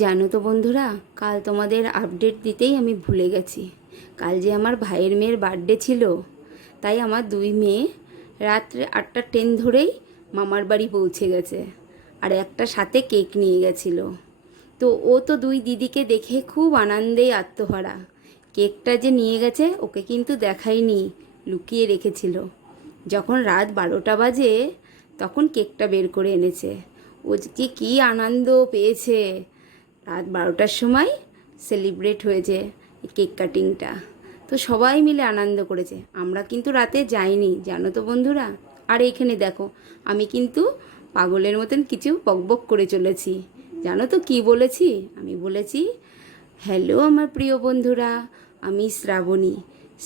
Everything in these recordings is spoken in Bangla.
জানো তো বন্ধুরা, কাল তোমাদের আপডেট দিতেই আমি ভুলে গেছি। কাল যে আমার ভাইয়ের মেয়ের বার্থডে ছিল, তাই আমার দুই মেয়ে রাত্রে 8টা ট্রেন ধরেই মামার বাড়ি পৌঁছে গেছে। আর একটা সাথে কেক নিয়ে গেছিলো। তো ও তো দুই দিদিকে দেখে খুব আনন্দেই আত্মহারা। কেকটা যে নিয়ে গেছে ওকে কিন্তু দেখায়নি, লুকিয়ে রেখেছিল। যখন রাত 12টা বাজে তখন কেকটা বের করে এনেছে। ও যে কী আনন্দ পেয়েছে! রাত 12টার সময় সেলিব্রেট হয়েছে এই কেক কাটিংটা। তো সবাই মিলে আনন্দ করেছে। আমরা কিন্তু রাতে যাইনি, জানো তো বন্ধুরা। আর এইখানে দেখো, আমি কিন্তু পাগলের মতন কিছু বকবক করে চলেছি। জানো তো কি বলেছি? আমি বলেছি, হ্যালো আমার প্রিয় বন্ধুরা, আমি শ্রাবণী।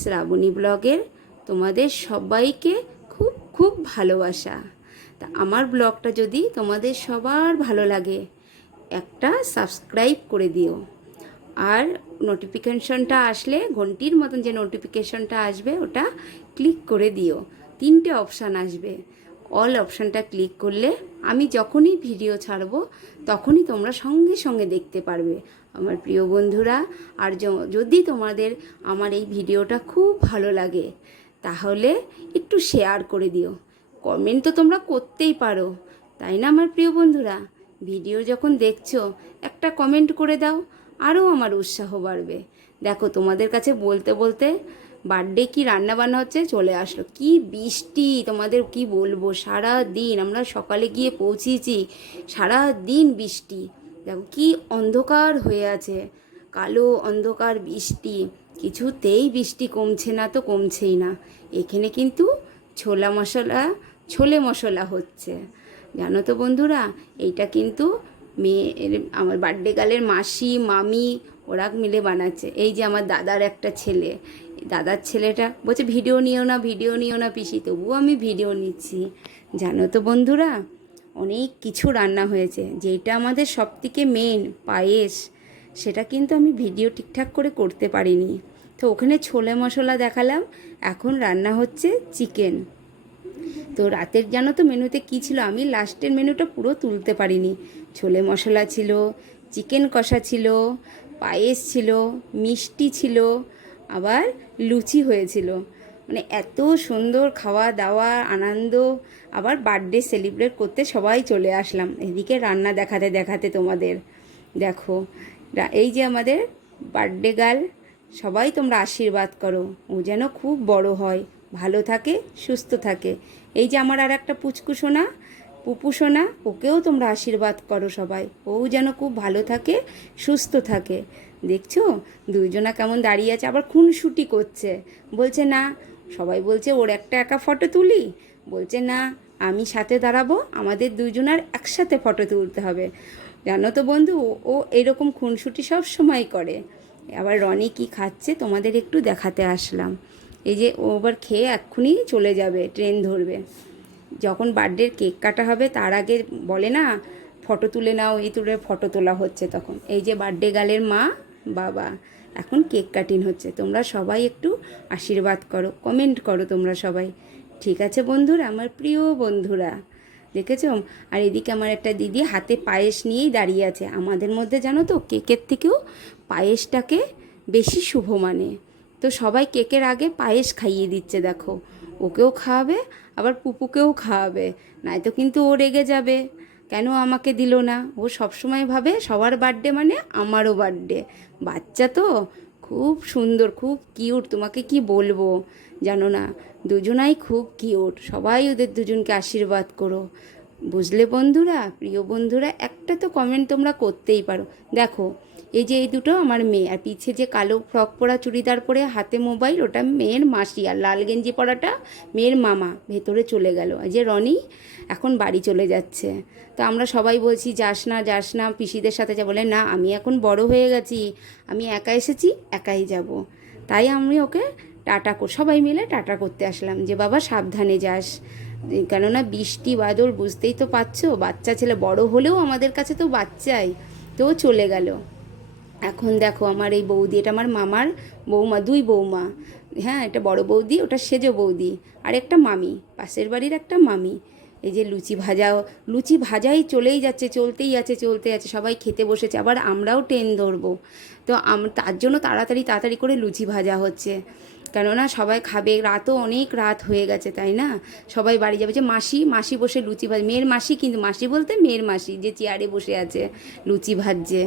শ্রাবণী ব্লগের তোমাদের সবাইকে খুব খুব ভালোবাসা। তা আমার ব্লগটা যদি তোমাদের সবার ভালো লাগে, একটা সাবস্ক্রাইব করে দিও। আর নোটিফিকেশনটা আসলে, ঘন্টির মতন যে নোটিফিকেশনটা আসবে ওটা ক্লিক করে দিও। 3টে অপশান আসবে। অল অপশানটা ক্লিক করলে আমি যখনই ভিডিও ছাড়বো তখনই তোমরা সঙ্গে সঙ্গে দেখতে পারবে আমার প্রিয় বন্ধুরা। আর যদি তোমাদের আমার এই ভিডিওটা খুব ভালো লাগে তাহলে একটু শেয়ার করে দিও। কমেন্ট তো তোমরা করতেই পারো, তাই না আমার প্রিয় বন্ধুরা? ভিডিও যখন দেখছো একটা কমেন্ট করে দাও, আরও আমার উৎসাহ বাড়বে। দেখো, তোমাদের কাছে বলতে বলতে বার্থডে কি রান্না বান্না হচ্ছে চলে আসলো। কি বৃষ্টি, তোমাদের কি বলবো। সারা দিন আমরা সকালে গিয়ে পৌঁছেছি, সারা দিন বৃষ্টি। দেখো কি অন্ধকার হয়ে আছে, কালো অন্ধকার বৃষ্টি। কিছুতেই বৃষ্টি কমছে না, তো কমছেই না। এখানে কিন্তু ছোলে মশলা হচ্ছে, জানো তো বন্ধুরা। এইটা কিন্তু মেয়ের, আমার বার্থডে গার্লের মাসি মামি ওরা মিলে বানাচ্ছে। এই যে আমার দাদার একটা ছেলে, দাদার ছেলেটা বলছে ভিডিও নিও না, ভিডিও নিও না পিসি, তবুও আমি ভিডিও নিচ্ছি। জানো তো বন্ধুরা, অনেক কিছু রান্না হয়েছে। যেটা আমাদের সবথেকে মেন পায়েস, সেটা কিন্তু আমি ভিডিও ঠিকঠাক করে করতে পারিনি। তো ওখানে ছোলে মশলা দেখালাম, এখন রান্না হচ্ছে চিকেন। তো রাতের জানো তো মেনুতে কী ছিল? আমি লাস্টের মেনুটা পুরো তুলতে পারিনি। ছোলে মশলা ছিল, চিকেন কষা ছিল, পায়েস ছিল, মিষ্টি ছিল, আবার লুচি হয়েছিল। মানে এত সুন্দর খাওয়া দাওয়া আনন্দ। আবার বার্থডে সেলিব্রেট করতে সবাই চলে আসলাম এদিকে রান্না দেখাতে দেখাতে তোমাদের। দেখো, এই যে আমাদের বার্থডে গার্ল, সবাই তোমরা আশীর্বাদ করো ও যেন খুব বড় হয়, ভালো থাকে, সুস্থ থাকে। এই যে আমার আর একটা পুচকু সোনা, পুপু সোনা, ওকেও তোমরা আশীর্বাদ করো সবাই, ও যেন খুব ভালো থাকে, সুস্থ থাকে। দেখছো দুইজনা কেমন দাঁড়িয়ে আছে, আবার খুনসুটি করছে। বলছে না, সবাই বলছে ওর একটা একা ফটো তুলি, বলছে না আমি সাথে দাঁড়াবো, আমাদের দুইজনার একসাথে ফটো তুলতে হবে। জানো তো বন্ধু, ও এরকম খুনসুটি সব সময় করে। আবার রনি কি খাচ্ছে তোমাদের একটু দেখাতে আসলাম। এই যে ও আবার খেয়ে এক্ষুনি চলে যাবে, ট্রেন ধরবে। যখন বার্থডের কেক কাটা হবে তার আগে বলে না, ফটো তুলে নাও, এই তুলে ফটো তোলা হচ্ছে তখন। এই যে বার্থডে গার্লের মা বাবা, এখন কেক কাটিং হচ্ছে। তোমরা সবাই একটু আশীর্বাদ করো, কমেন্ট করো তোমরা সবাই। ঠিক আছে বন্ধুরা, আমার প্রিয় বন্ধুরা, দেখেছো? আর এদিকে আমার একটা দিদি হাতে পায়েস নিয়েই দাঁড়িয়ে আছে। আমাদের মধ্যে জানো তো কেকের থেকেও পায়েসটাকে বেশি শুভ মানে। তো সবাই কেকের আগে পায়েস খাইয়ে দিচ্ছে, দেখো। ওকেও খাওয়াবে, আবার পুপুকেও খাওয়াবে, নয়তো কিন্তু ও রেগে যাবে, কেন আমাকে দিল না। ও সবসময় ভাবে সবার বার্থডে মানে আমারও বার্থডে। বাচ্চা তো খুব সুন্দর, খুব কিউট, তোমাকে কি বলবো জানো না। দুজনাই খুব কিউট। সবাই ওদের দুজনকে আশীর্বাদ করো, বুঝলে বন্ধুরা? প্রিয় বন্ধুরা, একটা তো কমেন্ট তোমরা করতেই পারো। দেখো, এই যে এই দুটো আমার মেয়ে, আর পিছে যে কালো ফ্রক পরা চুড়িদার পরে হাতে মোবাইল, ওটা মেয়ের মাসি, আর লাল গেঞ্জি পরাটা মেয়ের মামা ভেতরে চলে গেল। এই যে রনি এখন বাড়ি চলে যাচ্ছে। তো আমরা সবাই বলছি যাস না যাস না, পিসিদের সাথে যা। বলে না, আমি এখন বড় হয়ে গেছি, আমি একা এসেছি, একাই যাব। তাই আমি ওকে সবাই মিলে টাটা করতে আসলাম, যে বাবা সাবধানে যাস। কেননা বৃষ্টি বাদল বুঝতেই তো পারছো, বাচ্চা ছেলে, বড় হলেও আমাদের কাছে তো বাচ্চাই। তো চলে গেল। এখন দেখো আমার এই বৌদি, এটা আমার মামার বৌমা, দুই বৌমা। হ্যাঁ, এটা বড় বৌদি, ওটা সেজো বৌদি, আর একটা মামি, পাশের বাড়ির একটা মামি। এই যে লুচি ভাজাই চলেই যাচ্ছে, চলতেই আছে, সবাই খেতে বসেছে, আবার আমরাও ট্রেন ধরবো। তো তার জন্য তাড়াতাড়ি করে লুচি ভাজা হচ্ছে, কেননা সবাই খাবে, রাতও অনেক রাত হয়ে গেছে, তাই না? সবাই বাড়ি যাবে। যে মাসি বসে লুচি ভাজ, মেয়ের মাসি, কিন্তু মাসি বলতে মেয়ের মাসি, যে চেয়ারে বসে আছে লুচি ভাজছে।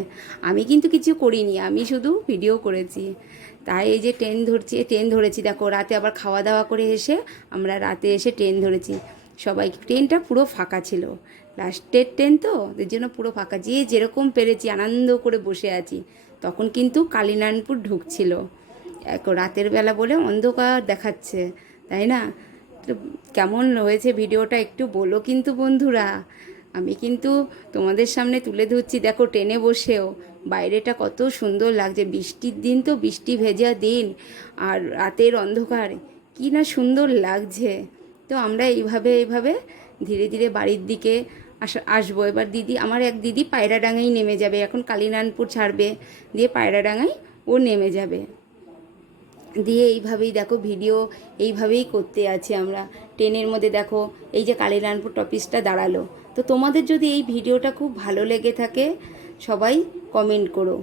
আমি কিন্তু কিছু করিনি, আমি শুধু ভিডিও করেছি। তাই এই যে ট্রেন ধরেছি, দেখো রাতে আবার খাওয়া দাওয়া করে এসে আমরা রাতে এসে ট্রেন ধরেছি। সবাই, ট্রেনটা পুরো ফাঁকা ছিল, লাস্টের ট্রেন তো, এর জন্য পুরো ফাঁকা, যে যেরকম পেরেছি আনন্দ করে বসে আছি। তখন কিন্তু কালিনারায়ণপুর ঢুকছিল, রাতের বেলা বলে অন্ধকার দেখাচ্ছে, তাই না? তো কেমন হয়েছে ভিডিওটা একটু বলো কিন্তু বন্ধুরা। আমি কিন্তু তোমাদের সামনে তুলে ধরছি, দেখো ট্রেনে বসেও বাইরেটা কত সুন্দর লাগছে, বৃষ্টির দিন তো, বৃষ্টি ভেজা দিন, আর রাতের অন্ধকার, কি না সুন্দর লাগছে। তো আমরা এইভাবে ধীরে ধীরে বাড়ির দিকে আসবো। এবার আমার এক দিদি পায়রাডাঙ্গায় নেমে যাবে, এখন কালিনারায়ণপুর ছাড়বে, দিয়ে পায়রাডাঙ্গায় ও নেমে যাবে। দিয়ে এইভাবেই দেখো ভিডিও এইভাবেই করতে আছি আমরা ট্রেনের মধ্যে। দেখো এই যে কালিনারায়ণপুর টপিসটা দাঁড়ালো। তো তোমাদের যদি এই ভিডিওটা খুব ভালো লেগে থাকে, সবাই কমেন্ট করো।